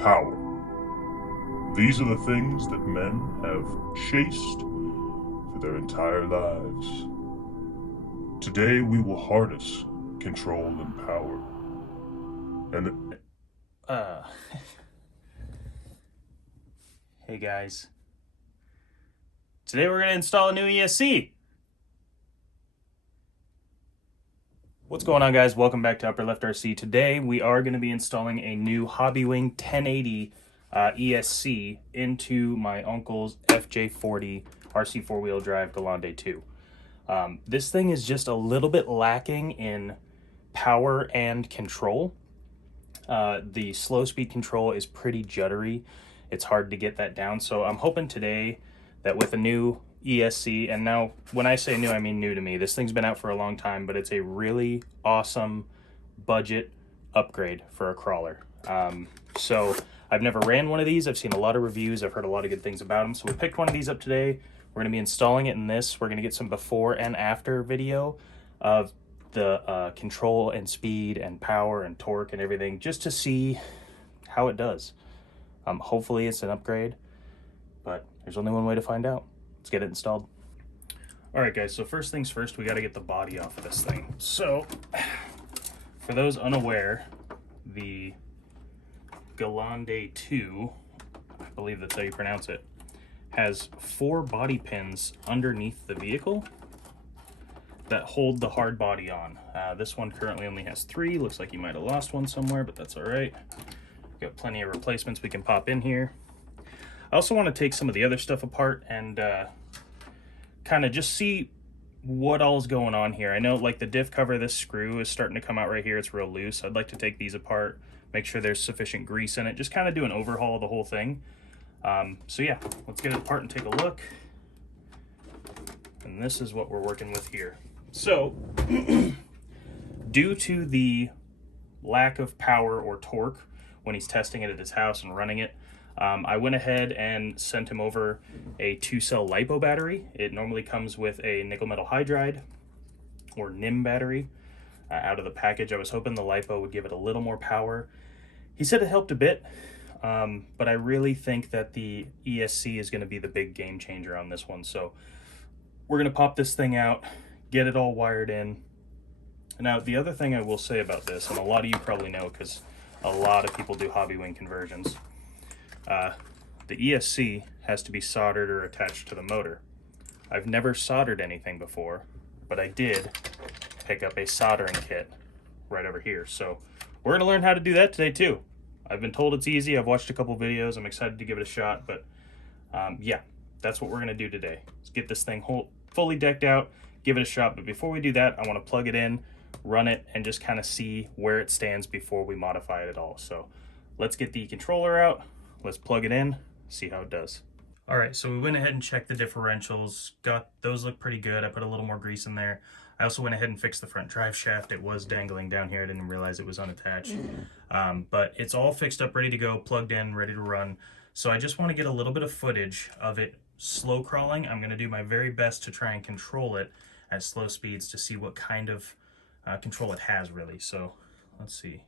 power. These are the things that men have chased for their entire lives. Today we will harness control and power. And Hey guys. Today we're going to install a new ESC. What's going on, guys? Welcome back to Upper Left RC. Today we are going to be installing a new Hobbywing 1080 ESC into my uncle's FJ40 RC 4-wheel drive Grande 2. This thing is just a little bit lacking in power and control. The slow speed control is pretty juddery. It's hard to get that down. So I'm hoping today that with a new ESC, and now when I say new, I mean new to me. This thing's been out for a long time, but it's a really awesome budget upgrade for a crawler. So I've never ran one of these. I've seen a lot of reviews. I've heard a lot of good things about them. So we picked one of these up today. We're going to be installing it in this. We're going to get some before and after video of the control and speed and power and torque and everything, just to see how it does. Hopefully it's an upgrade, but there's only one way to find out. Let's get it installed. All right, guys, so first things first, we got to get the body off of this thing. So for those unaware, the Grande 2, I believe that's how you pronounce it, has 4 body pins underneath the vehicle that hold the hard body on. This one currently only has 3. Looks like you might have lost one somewhere, but that's all right. Got plenty of replacements we can pop in here. I also want to take some of the other stuff apart and kind of just see what all's going on here. I know, like, the diff cover, this screw is starting to come out right here. It's real loose. I'd like to take these apart, make sure there's sufficient grease in it, just kind of do an overhaul of the whole thing. So yeah, let's get it apart and take a look. And this is what we're working with here. So due to the lack of power or torque when he's testing it at his house and running it, I went ahead and sent him over a 2-cell LiPo battery. It normally comes with a nickel metal hydride or NIM battery out of the package. I was hoping the LiPo would give it a little more power. He said it helped a bit, but I really think that the ESC is going to be the big game changer on this one. So we're going to pop this thing out, get it all wired in. Now, the other thing I will say about this, and a lot of you probably know because a lot of people do Hobbywing conversions, the ESC has to be soldered or attached to the motor. I've never soldered anything before, but I did pick up a soldering kit right over here. So we're going to learn how to do that today too. I've been told it's easy. I've watched a couple videos. I'm excited to give it a shot, but yeah, that's what we're going to do today. Let's get this thing fully decked out, give it a shot. But before we do that, I want to plug it in, run it, and just kind of see where it stands before we modify it at all. So let's get the controller out. Let's plug it in, see how it does. All right, so we went ahead and checked the differentials. Those look pretty good. I put a little more grease in there. I also went ahead and fixed the front drive shaft. It was dangling down here. I didn't realize it was unattached. But it's all fixed up, ready to go, plugged in, ready to run. So I just want to get a little bit of footage of it slow crawling. I'm going to do my very best to try and control it at slow speeds to see what kind of control it has, really. So let's see.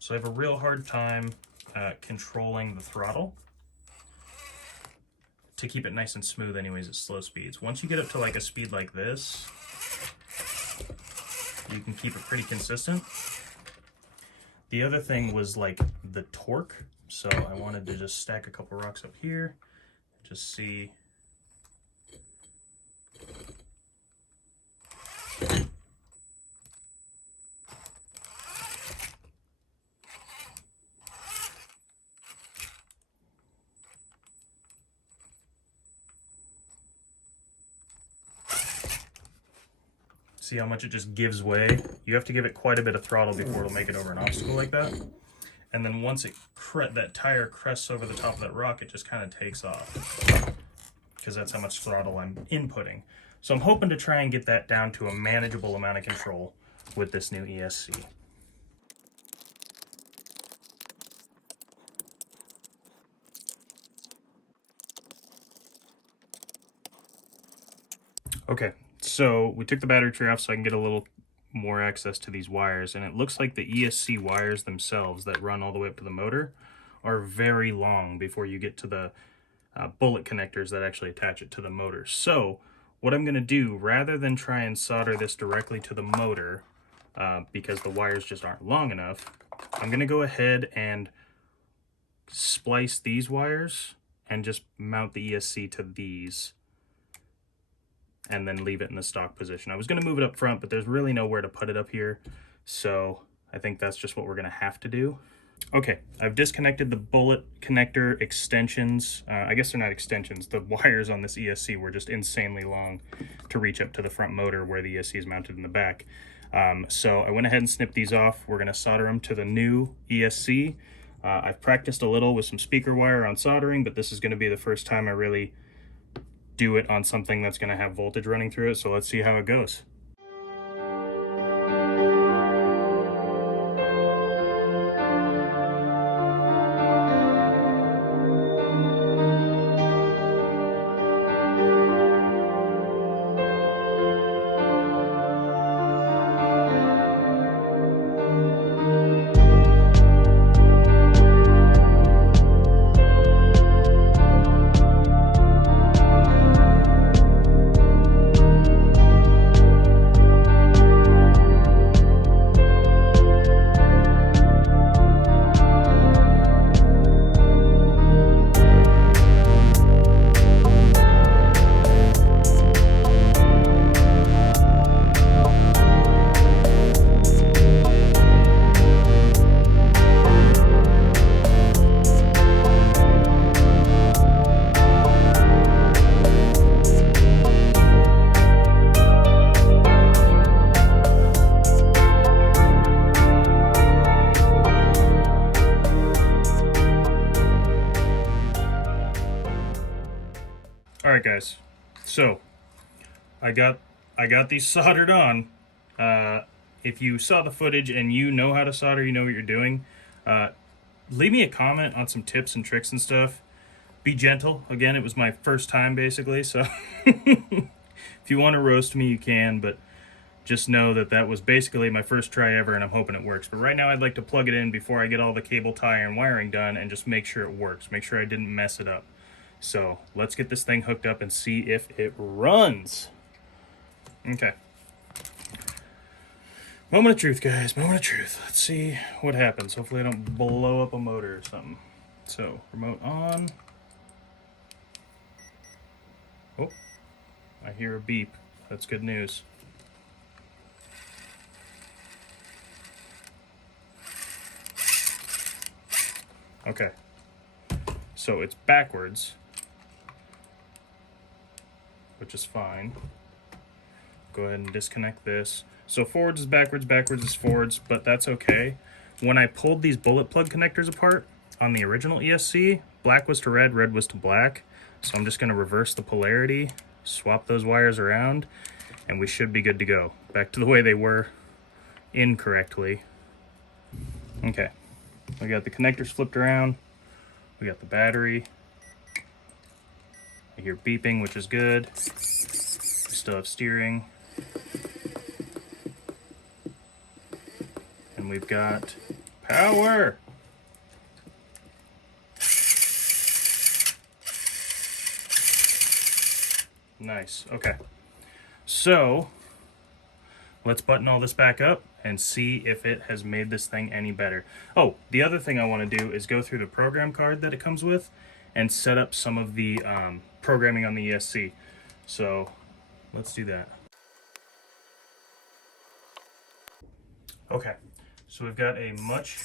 So I have a real hard time controlling the throttle to keep it nice and smooth anyways at slow speeds. Once you get up to like a speed like this, you can keep it pretty consistent. The other thing was like the torque. So I wanted to just stack a couple rocks up here, just see. See how much it just gives way? You have to give it quite a bit of throttle before it'll make it over an obstacle like that. And then once that tire crests over the top of that rock, it just kind of takes off, because that's how much throttle I'm inputting. So I'm hoping to try and get that down to a manageable amount of control with this new ESC. Okay, so we took the battery tray off so I can get a little more access to these wires, and it looks like the ESC wires themselves that run all the way up to the motor are very long before you get to the bullet connectors that actually attach it to the motor. So what I'm going to do, rather than try and solder this directly to the motor, because the wires just aren't long enough, I'm going to go ahead and splice these wires and just mount the ESC to these, and then leave it in the stock position. I was going to move it up front, but there's really nowhere to put it up here, so I think that's just what we're going to have to do. Okay, I've disconnected the bullet connector extensions. I guess they're not extensions. The wires on this ESC were just insanely long to reach up to the front motor where the ESC is mounted in the back. So I went ahead and snipped these off. We're going to solder them to the new ESC. I've practiced a little with some speaker wire on soldering, but this is going to be the first time I really do it on something that's going to have voltage running through it. So let's see how it goes. All right, guys. So I got these soldered on. If you saw the footage and you know how to solder, you know what you're doing. Leave me a comment on some tips and tricks and stuff. Be gentle. Again, it was my first time basically, so if you want to roast me, you can, but just know that that was basically my first try ever, and I'm hoping it works. But right now I'd like to plug it in before I get all the cable tie and wiring done and just make sure it works. Make sure I didn't mess it up. So let's get this thing hooked up and see if it runs. Okay. Moment of truth, guys. Moment of truth. Let's see what happens. Hopefully I don't blow up a motor or something. So, remote on. Oh, I hear a beep. That's good news. Okay. So it's backwards, which is fine. Go ahead and disconnect this. So forwards is backwards, backwards is forwards, but that's okay. When I pulled these bullet plug connectors apart on the original ESC, black was to red, red was to black. So I'm just going to reverse the polarity, swap those wires around, and we should be good to go. Back to the way they were incorrectly. Okay, we got the connectors flipped around. We got the battery. I hear beeping, which is good. We still have steering. And we've got power. Nice. Okay. So let's button all this back up and see if it has made this thing any better. Oh, the other thing I want to do is go through the program card that it comes with and set up some of the programming on the ESC. So let's do that. Okay, so we've got a much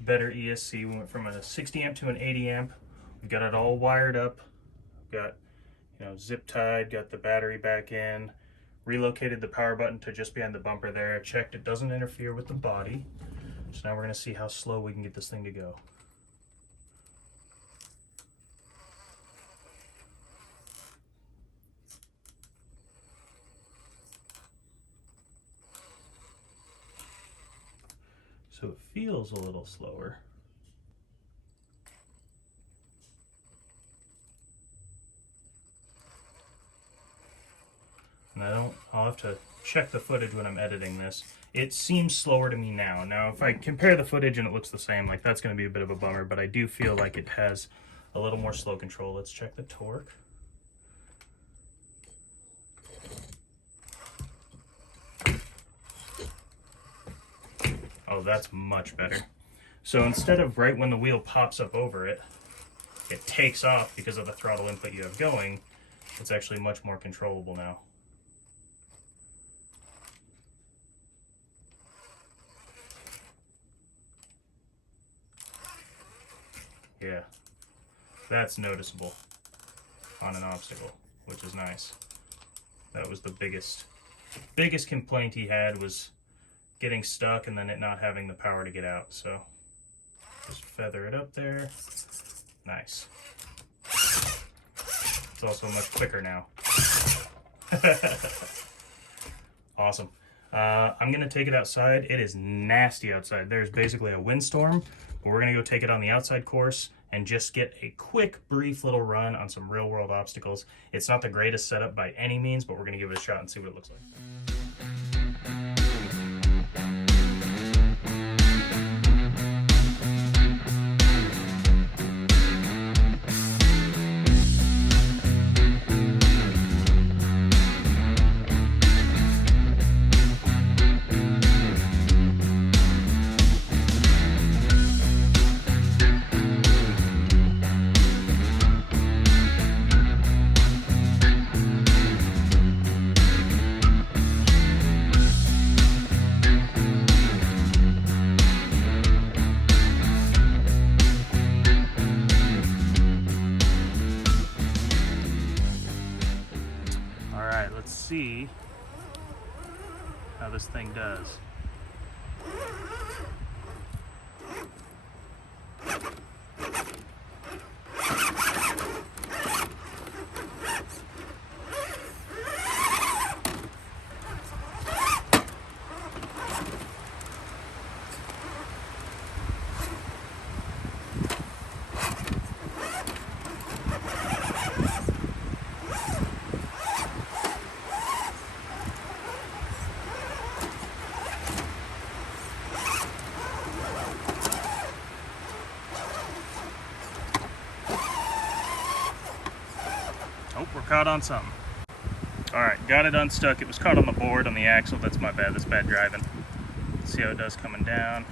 better ESC. We went from a 60 amp to an 80 amp. We've got it all wired up. We've got, zip tied, got the battery back in, relocated the power button to just behind the bumper there. I checked it doesn't interfere with the body. So now we're going to see how slow we can get this thing to go. So it feels a little slower. And I'll have to check the footage when I'm editing this. It seems slower to me now. Now, if I compare the footage and it looks the same, like that's going to be a bit of a bummer, but I do feel like it has a little more slow control. Let's check the torque. Oh, that's much better. So instead of right when the wheel pops up over it, it takes off because of the throttle input you have going, it's actually much more controllable now. Yeah, that's noticeable on an obstacle, which is nice. That was the biggest complaint he had, was getting stuck and then it not having the power to get out. So just feather it up there. Nice. It's also much quicker now. Awesome. I'm gonna take it outside. It is nasty outside. There's basically a windstorm, but we're gonna go take it on the outside course and just get a quick, brief little run on some real world obstacles. It's not the greatest setup by any means, but we're gonna give it a shot and see what it looks like. Let's see how this thing does. Oh, we're caught on something. Alright, got it unstuck. It was caught on the board, on the axle. That's my bad. That's bad driving. Let's see how it does coming down.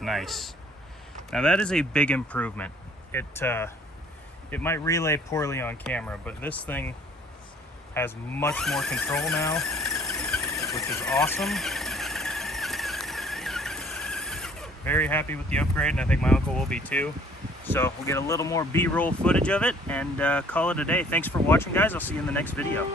Nice. Now that is a big improvement. It might relay poorly on camera, but this thing has much more control now, which is awesome. Very happy with the upgrade, and I think my uncle will be too. So we'll get a little more B-roll footage of it and call it a day. Thanks for watching, guys. I'll see you in the next video.